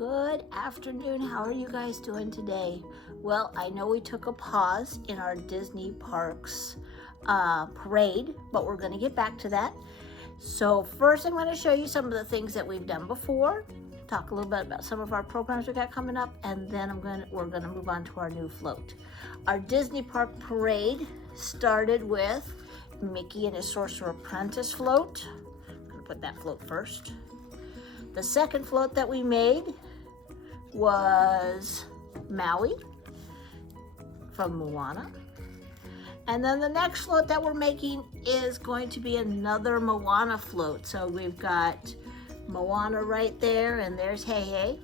Good afternoon. How are you guys doing today? Well, I know we took a pause in our Disney parks parade, but we're going to get back to that. So first I'm going to show you some of the things that we've done before, talk a little bit about some of our programs we got coming up, and then we're going to move on to our new float. Our Disney park parade started with Mickey and his Sorcerer Apprentice float. I'm going to put that float first. The second float that we made was Maui from Moana. And then the next float that we're making is going to be another Moana float. So we've got Moana right there, and there's HeiHei.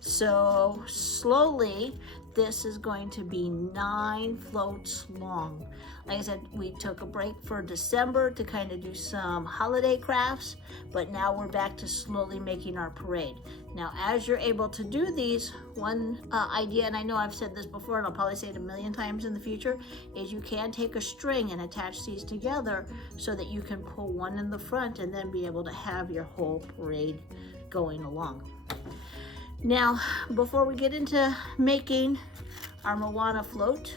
So slowly, this is going to be 9 floats long. Like I said, we took a break for December to kind of do some holiday crafts, but now we're back to slowly making our parade. Now, as you're able to do these, one idea, and I know I've said this before, and I'll probably say it a million times in the future, is you can take a string and attach these together so that you can pull one in the front and then be able to have your whole parade going along. Now, before we get into making our Moana float,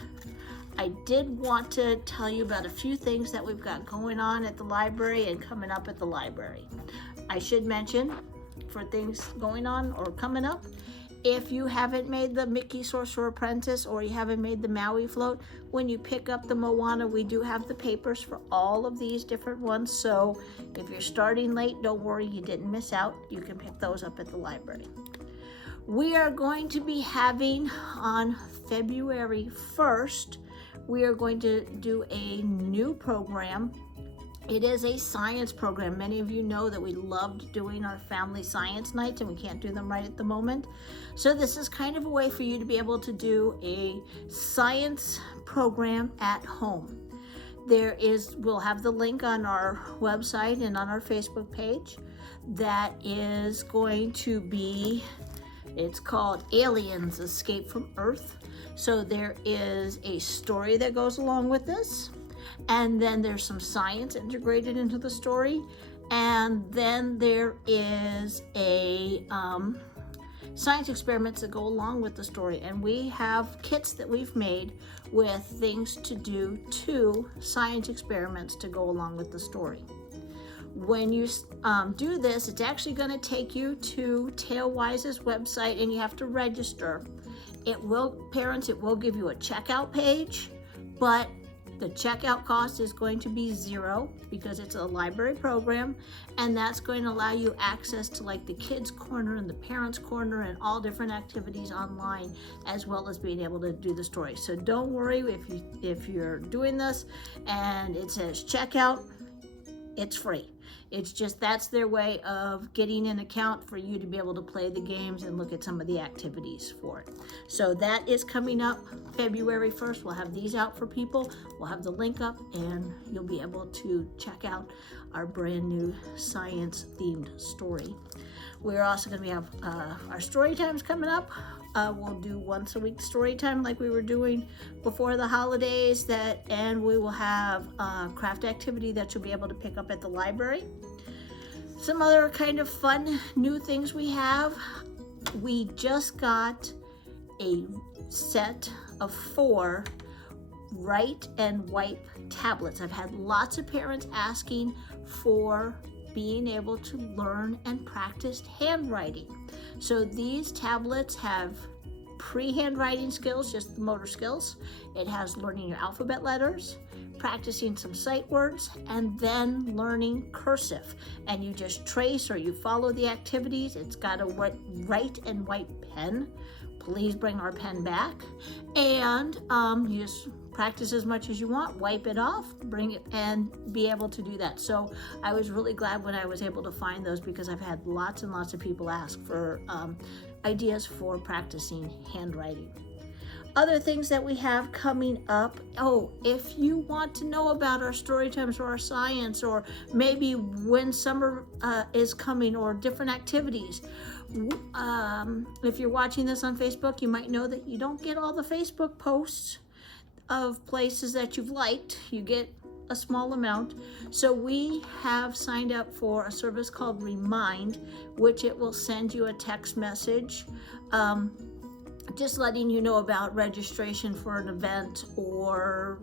I did want to tell you about a few things that we've got going on at the library and coming up at the library. I should mention, for things going on or coming up, if you haven't made the Mickey Sorcerer Apprentice or you haven't made the Maui float, when you pick up the Moana, we do have the papers for all of these different ones. So if you're starting late, don't worry, you didn't miss out. You can pick those up at the library. We are going to be having on February 1st, we are going to do a new program. It is a science program. Many of you know that we loved doing our family science nights and we can't do them right at the moment. So this is kind of a way for you to be able to do a science program at home. We'll have the link on our website and on our Facebook page. That is going to be, it's called Aliens Escape from Earth. So there is a story that goes along with this, and then there's some science integrated into the story, and then there is a science experiments that go along with the story, and we have kits that we've made with things to do to science experiments to go along with the story. When you do this, it's actually going to take you to Tailwise's website, and you have to register. It will give you a checkout page, but the checkout cost is going to be $0 because it's a library program, and that's going to allow you access to like the kids corner and the parents corner and all different activities online, as well as being able to do the story. So don't worry if you're doing this and it says checkout, it's free. It's just that's their way of getting an account for you to be able to play the games and look at some of the activities for it. So that is coming up February 1st. We'll have these out for people. We'll have the link up and you'll be able to check out our brand new science themed story. We're also going to have our story times coming up. We'll do once a week story time like we were doing before the holidays, and we will have craft activity that you'll be able to pick up at the library. Some other kind of fun new things we have. We just got a set of 4 write and wipe tablets. I've had lots of parents asking for being able to learn and practice handwriting. So these tablets have pre-handwriting skills, just the motor skills. It has learning your alphabet letters, practicing some sight words, and then learning cursive. And you just trace or you follow the activities. It's got a write and wipe pen. Please bring our pen back. And you just practice as much as you want, wipe it off, bring it, and be able to do that. So I was really glad when I was able to find those because I've had lots and lots of people ask for ideas for practicing handwriting. Other things that we have coming up. Oh, if you want to know about our story times or our science, or maybe when summer is coming or different activities, if you're watching this on Facebook, you might know that you don't get all the Facebook posts of places that you've liked. You get a small amount. So we have signed up for a service called Remind, which it will send you a text message just letting you know about registration for an event, or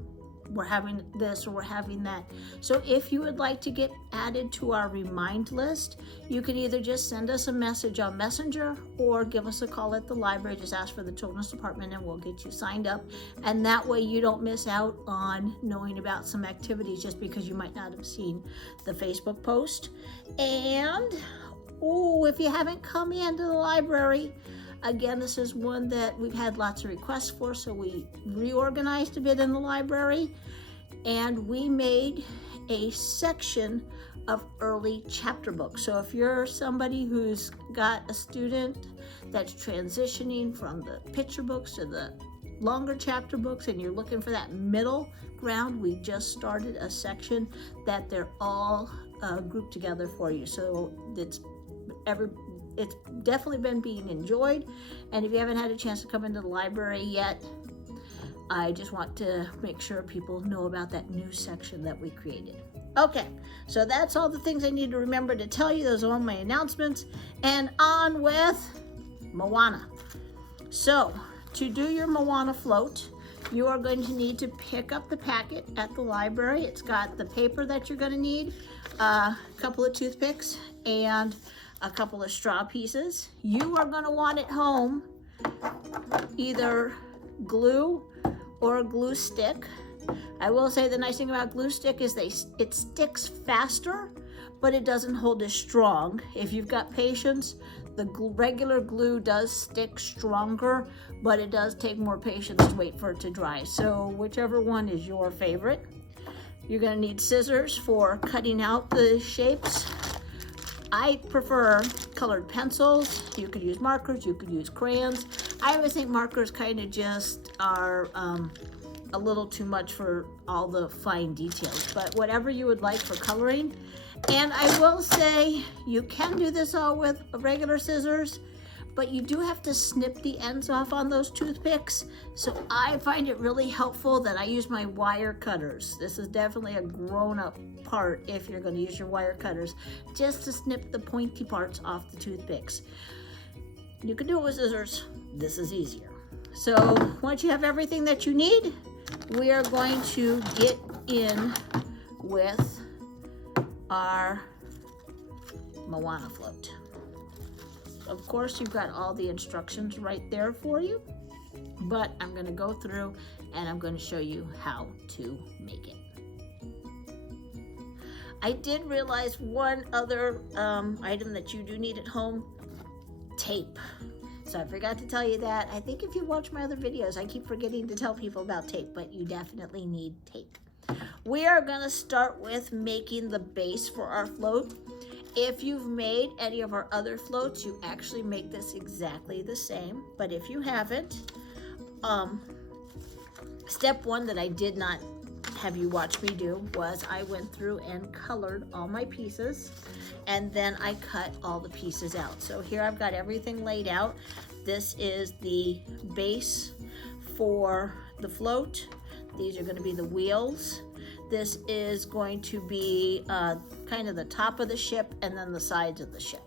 we're having this or we're having that. So if you would like to get added to our Remind list, you could either just send us a message on Messenger or give us a call at the library. Just ask for the children's department and we'll get you signed up. And that way you don't miss out on knowing about some activities just because you might not have seen the Facebook post. And if you haven't come into the library, again, this is one that we've had lots of requests for, so we reorganized a bit in the library, and we made a section of early chapter books. So if you're somebody who's got a student that's transitioning from the picture books to the longer chapter books and you're looking for that middle ground, we just started a section that they're all grouped together for you. So it's definitely been being enjoyed. And if you haven't had a chance to come into the library yet, I just want to make sure people know about that new section that we created. Okay, so that's all the things I need to remember to tell you. Those are all my announcements. And on with Moana. So to do your Moana Float, you are going to need to pick up the packet at the library. It's got the paper that you're going to need, a couple of toothpicks, and a couple of straw pieces. You are going to want at home either glue or a glue stick. I will say the nice thing about glue stick is it sticks faster, but it doesn't hold as strong. If you've got patience, the regular glue does stick stronger, but it does take more patience to wait for it to dry. So whichever one is your favorite. You're going to need scissors for cutting out the shapes. I prefer colored pencils. You could use markers, you could use crayons. I always think markers kind of just are a little too much for all the fine details, but whatever you would like for coloring. And I will say you can do this all with regular scissors, but you do have to snip the ends off on those toothpicks. So I find it really helpful that I use my wire cutters. This is definitely a grown-up part if you're going to use your wire cutters, just to snip the pointy parts off the toothpicks. You can do it with scissors. This is easier. So once you have everything that you need, we are going to get in with our Moana Float. Of course, you've got all the instructions right there for you, but I'm going to go through and I'm going to show you how to make it. I did realize one other item that you do need at home: tape. So I forgot to tell you that. I think if you watch my other videos, I keep forgetting to tell people about tape, but you definitely need tape. We are going to start with making the base for our float. If you've made any of our other floats, you actually make this exactly the same. But if you haven't, step one that I did not have you watch me do was I went through and colored all my pieces, and then I cut all the pieces out. So here I've got everything laid out. This is the base for the float. These are going to be the wheels. This is going to be kind of the top of the ship and then the sides of the ship.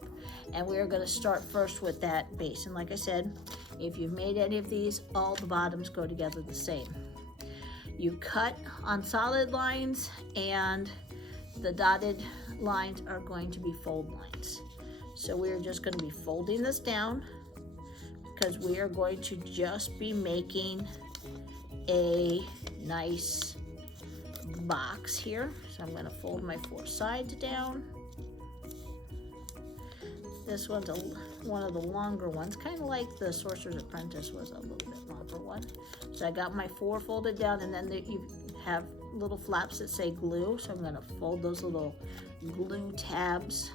And we are going to start first with that base. And like I said, if you've made any of these, all the bottoms go together the same. You cut on solid lines, and the dotted lines are going to be fold lines. So we're just going to be folding this down because we are going to just be making a nice box here. So I'm going to fold my four sides down. This one's one of the longer ones, kind of like the Sorcerer's Apprentice was a little bit longer one. So I got my four folded down, and then you have little flaps that say glue. So I'm going to fold those little glue tabs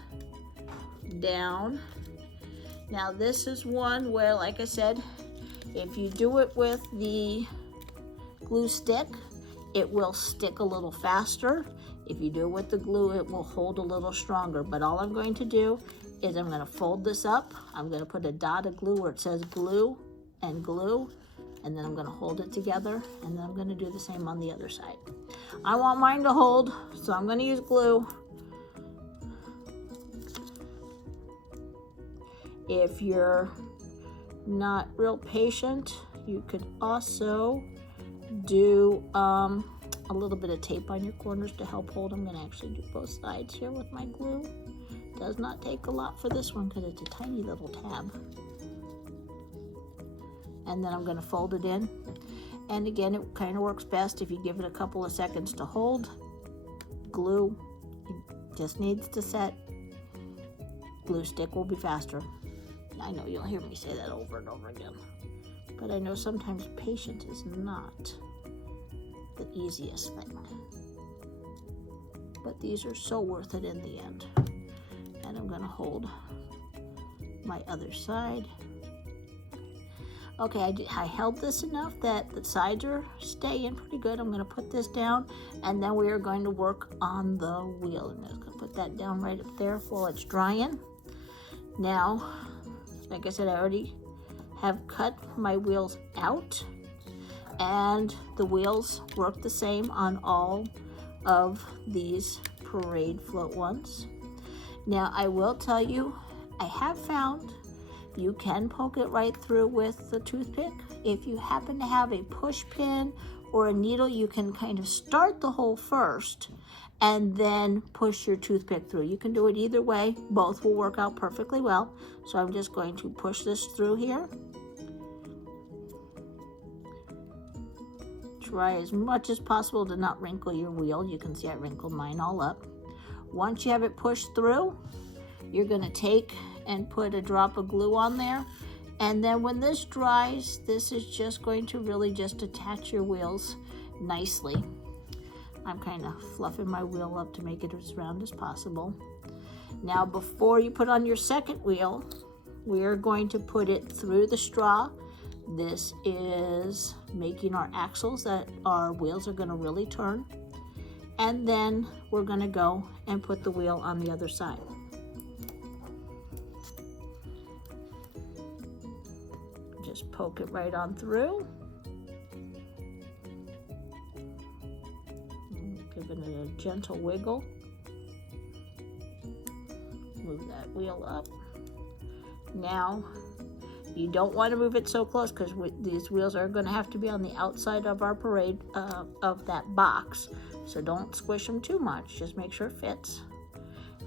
down. Now this is one where, like I said, if you do it with the glue stick, it will stick a little faster. If you do it with the glue, it will hold a little stronger. But all I'm going to do is I'm going to fold this up. I'm going to put a dot of glue where it says glue and glue, and then I'm going to hold it together, and then I'm going to do the same on the other side. I want mine to hold, so I'm going to use glue. If you're not real patient, you could also do a little bit of tape on your corners to help hold. I'm going to actually do both sides here with my glue. Does not take a lot for this one because it's a tiny little tab. And then I'm going to fold it in. And again, it kind of works best if you give it a couple of seconds to hold. Glue, it just needs to set. Glue stick will be faster. I know you'll hear me say that over and over again, but I know sometimes patience is not the easiest thing. But these are so worth it in the end. And I'm going to hold my other side. Okay, I held this enough that the sides are staying pretty good. I'm going to put this down, and then we are going to work on the wheel. I'm just going to put that down right up there while it's drying. Now, like I said, I already have cut my wheels out, and the wheels work the same on all of these parade float ones. Now, I will tell you, I have found you can poke it right through with the toothpick. If you happen to have a push pin or a needle, you can kind of start the hole first and then push your toothpick through. You can do it either way. Both will work out perfectly well. So I'm just going to push this through here. Try as much as possible to not wrinkle your wheel. You can see I wrinkled mine all up. Once you have it pushed through, you're going to take and put a drop of glue on there. And then when this dries, this is just going to really just attach your wheels nicely. I'm kind of fluffing my wheel up to make it as round as possible. Now, before you put on your second wheel, we're going to put it through the straw. This is making our axles that our wheels are going to really turn. And then we're going to go and put the wheel on the other side. Just poke it right on through. Giving it a gentle wiggle. Move that wheel up. Now, you don't want to move it so close because these wheels are going to have to be on the outside of our parade of that box. So don't squish them too much. Just make sure it fits.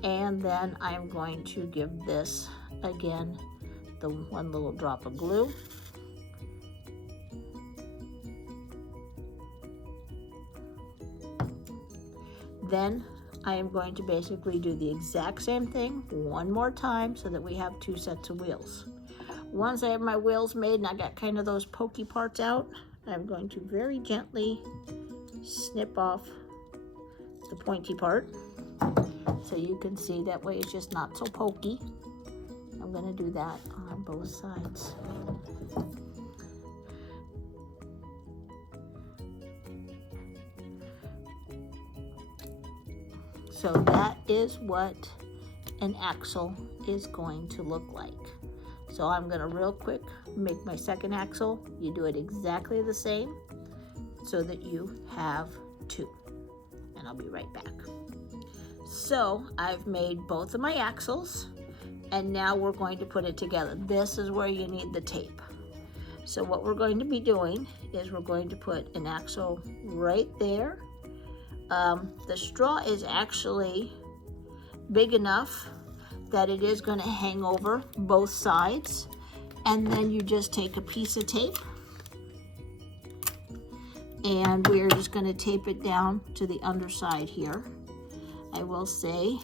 And then I'm going to give this, again, the one little drop of glue. Then I am going to basically do the exact same thing one more time so that we have two sets of wheels. Once I have my wheels made and I got kind of those pokey parts out, I'm going to very gently snip off the pointy part so you can see that way it's just not so pokey. I'm going to do that on both sides. So that is what an axle is going to look like. So I'm going to real quick make my second axle. You do it exactly the same so that you have two. And I'll be right back. So I've made both of my axles, and now we're going to put it together. This is where you need the tape. So what we're going to be doing is we're going to put an axle right there. The straw is actually big enough that it is going to hang over both sides, and then you just take a piece of tape and we're just going to tape it down to the underside here. I will say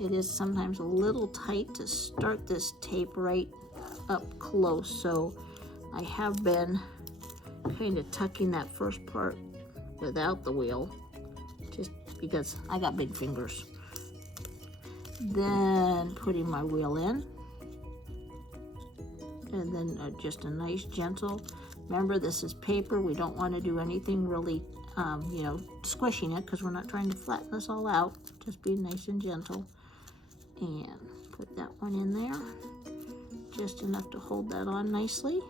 it is sometimes a little tight to start this tape right up close, so I have been kind of tucking that first part without the wheel just because I got big fingers. Then putting my wheel in, and then just a nice gentle, remember this is paper, we don't want to do anything really squishing it because we're not trying to flatten this all out, just be nice and gentle. And put that one in there, just enough to hold that on nicely.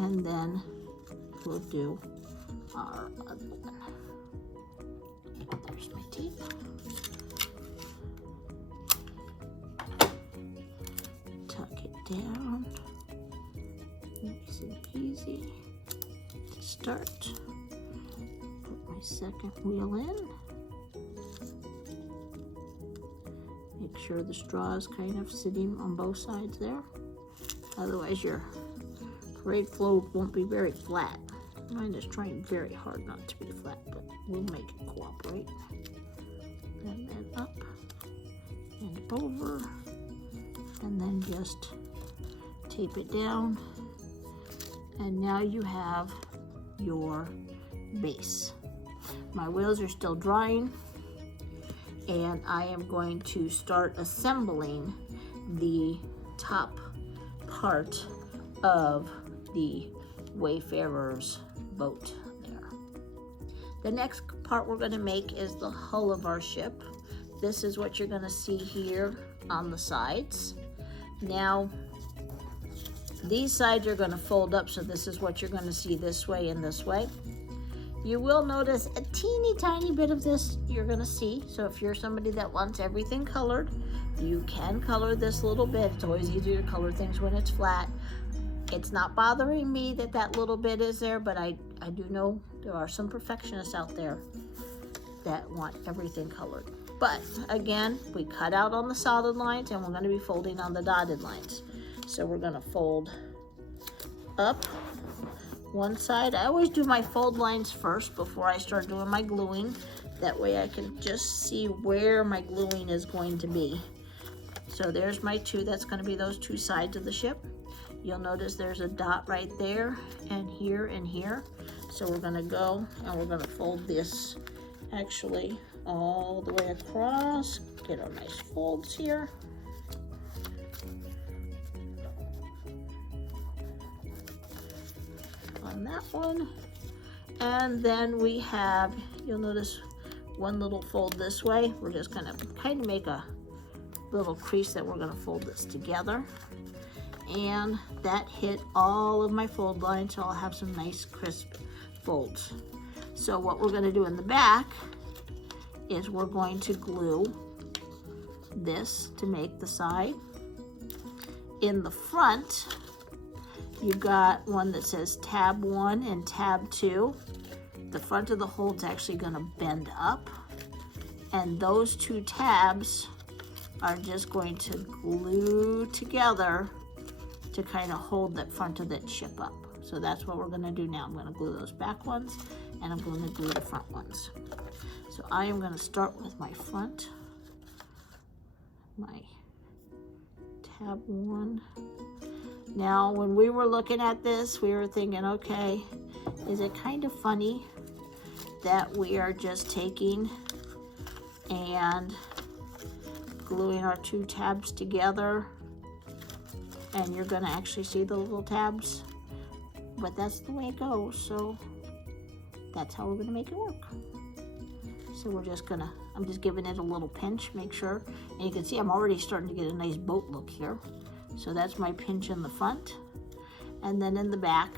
and then we'll do our other one. There's my tape. Tuck it down. Nice and easy to start. Put my second wheel in. Make sure the straw is kind of sitting on both sides there. Otherwise your parade float won't be very flat. Mine is trying very hard not to be flat, but we'll make it cooperate. And then up and over, and then just tape it down. And now you have your base. My wheels are still drying, and I am going to start assembling the top part of the Wayfarer's boat there. The next part we're going to make is the hull of our ship. This is what you're going to see here on the sides. Now, these sides are going to fold up, so this is what you're going to see this way and this way. You will notice a teeny tiny bit of this you're going to see. So if you're somebody that wants everything colored, you can color this little bit. It's always easier to color things when it's flat. It's not bothering me that that little bit is there, but I do know there are some perfectionists out there that want everything colored. But again, we cut out on the solid lines and we're going to be folding on the dotted lines. So we're going to fold up one side. I always do my fold lines first before I start doing my gluing. That way I can just see where my gluing is going to be. So there's my two. That's going to be those two sides of the ship. You'll notice there's a dot right there and here and here. So we're going to go and we're going to fold this actually all the way across. Get our nice folds here. On that one. And then we have, you'll notice one little fold this way. We're just going to kind of make a little crease that we're going to fold this together. And that hit all of my fold lines, so I'll have some nice crisp folds. So what we're going to do in the back is we're going to glue this to make the side. In the front, you've got one that says tab 1 and tab 2. The front of the hole's actually going to bend up, and those two tabs are just going to glue together to kind of hold that front of that ship up. So that's what we're going to do now. I'm going to glue those back ones and I'm going to glue the front ones. So I am going to start with my front, my tab 1. Now when we were looking at this, we were thinking, okay, is it kind of funny that we are just taking and gluing our two tabs together, and you're going to actually see the little tabs, but that's the way it goes, so that's how we're going to make it work. So we're just gonna, I'm just giving it a little pinch, make sure, and you can see I'm already starting to get a nice boat look here. So that's my pinch in the front, and then in the back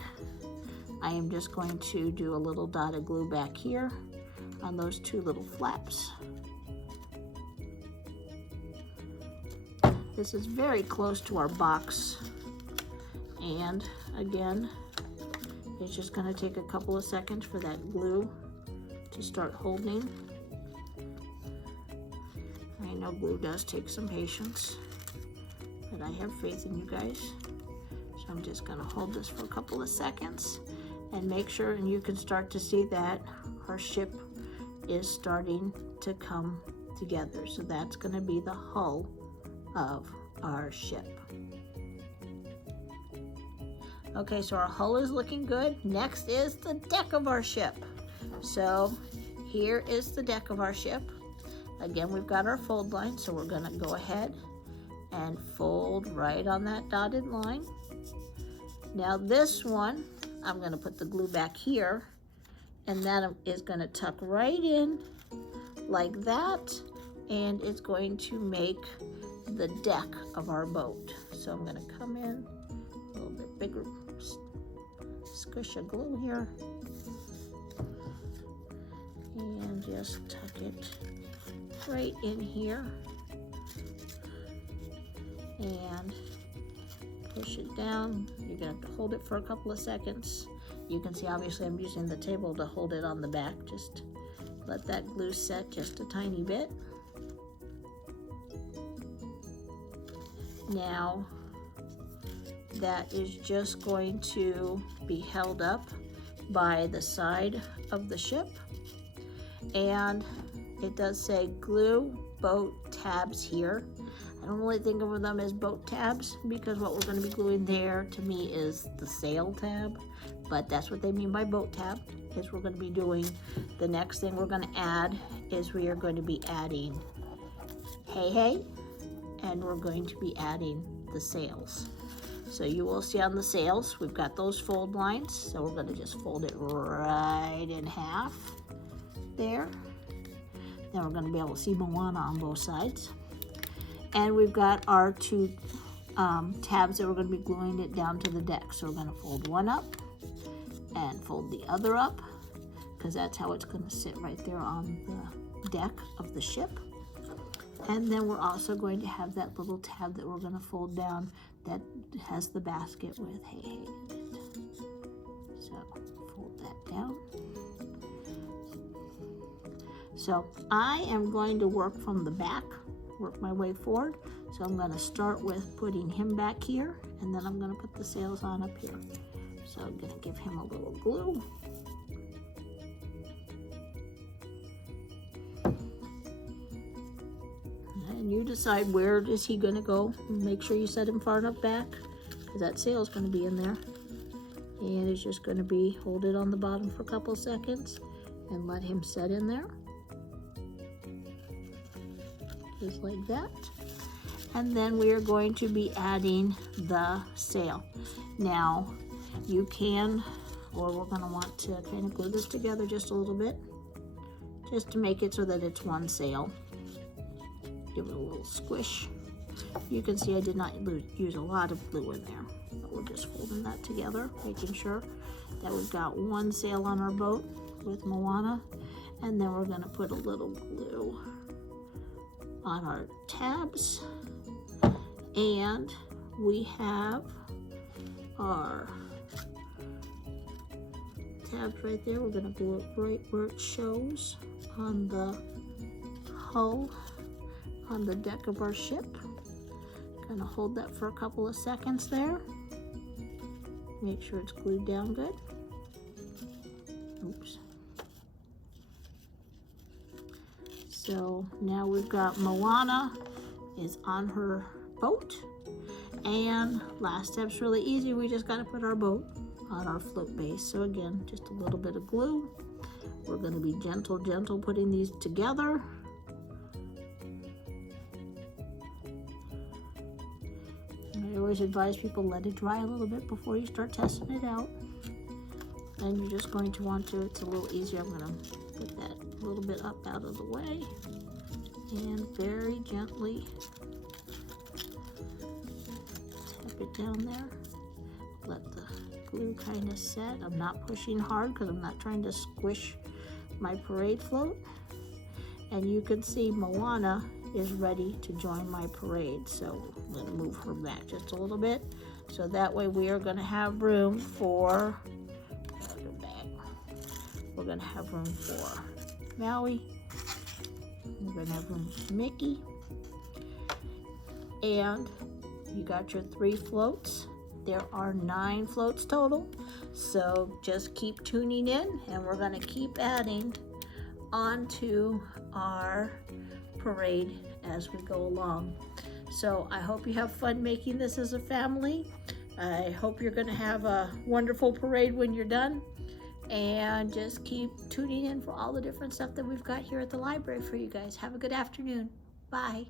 I am just going to do a little dot of glue back here on those two little flaps. This is very close to our box, and again, it's just going to take a couple of seconds for that glue to start holding. I know glue does take some patience, but I have faith in you guys. So I'm just going to hold this for a couple of seconds and make sure, and you can start to see that our ship is starting to come together. So that's going to be the hull of our ship. Okay, so our hull is looking good. Next is the deck of our ship. So here is the deck of our ship. Again, we've got our fold line, so we're going to go ahead and fold right on that dotted line. Now this one, I'm going to put the glue back here, and that is going to tuck right in like that, and it's going to make the deck of our boat. So I'm going to come in a little bit bigger squish of glue here. And just tuck it right in here. And push it down. You're gonna have to hold it for a couple of seconds. You can see obviously I'm using the table to hold it on the back. Just let that glue set just a tiny bit. Now that is just going to be held up by the side of the ship, and it does say glue boat tabs here. I don't really think of them as boat tabs because what we're going to be gluing there to me is the sail tab, but that's what they mean by boat tab. Is we're going to be doing, the next thing we're going to add is we are going to be adding HeiHei, and we're going to be adding the sails. So you will see on the sails, we've got those fold lines. So we're gonna just fold it right in half there. Then we're gonna be able to see Moana on both sides. And we've got our two tabs that we're gonna be gluing it down to the deck. So we're gonna fold one up and fold the other up, because that's how it's gonna sit right there on the deck of the ship. And then we're also going to have that little tab that we're going to fold down that has the basket with HeiHei in it. So fold that down. So I am going to work from the back, work my way forward. So I'm going to start with putting him back here, and then I'm going to put the sails on up here. So I'm going to give him a little glue. And you decide where is he going to go. Make sure you set him far enough back, because that sail is going to be in there. And it's just going to be, hold it on the bottom for a couple seconds and let him set in there. Just like that. And then we are going to be adding the sail. Now you can, or we're going to want to kind of glue this together just a little bit, just to make it so that it's one sail. Give it a little squish. You can see I did not use a lot of glue in there, but we're just folding that together, making sure that we've got one sail on our boat with Moana, and then we're going to put a little glue on our tabs, and we have our tabs right there. We're going to glue it right where it shows on the hull on the deck of our ship. Gonna hold that for a couple of seconds there. Make sure it's glued down good. Oops. So now we've got Moana is on her boat, and last step's really easy. We just gotta put our boat on our float base. So again, just a little bit of glue. We're gonna be gentle putting these together. I always advise people let it dry a little bit before you start testing it out. And you're just going to want to, it's a little easier. I'm going to put that a little bit up out of the way and very gently tap it down there. Let the glue kind of set. I'm not pushing hard because I'm not trying to squish my parade float. And you can see Moana is ready to join my parade. So I'm going to move her back just a little bit. So that way we are going to have room for, we're going to have room for Maui. We're going to have room for Mickey. And you got your 3 floats. There are 9 floats total. So just keep tuning in, and we're going to keep adding onto our parade as we go along. So I hope you have fun making this as a family. I hope you're going to have a wonderful parade when you're done, and just keep tuning in for all the different stuff that we've got here at the library for you guys. Have a good afternoon. Bye.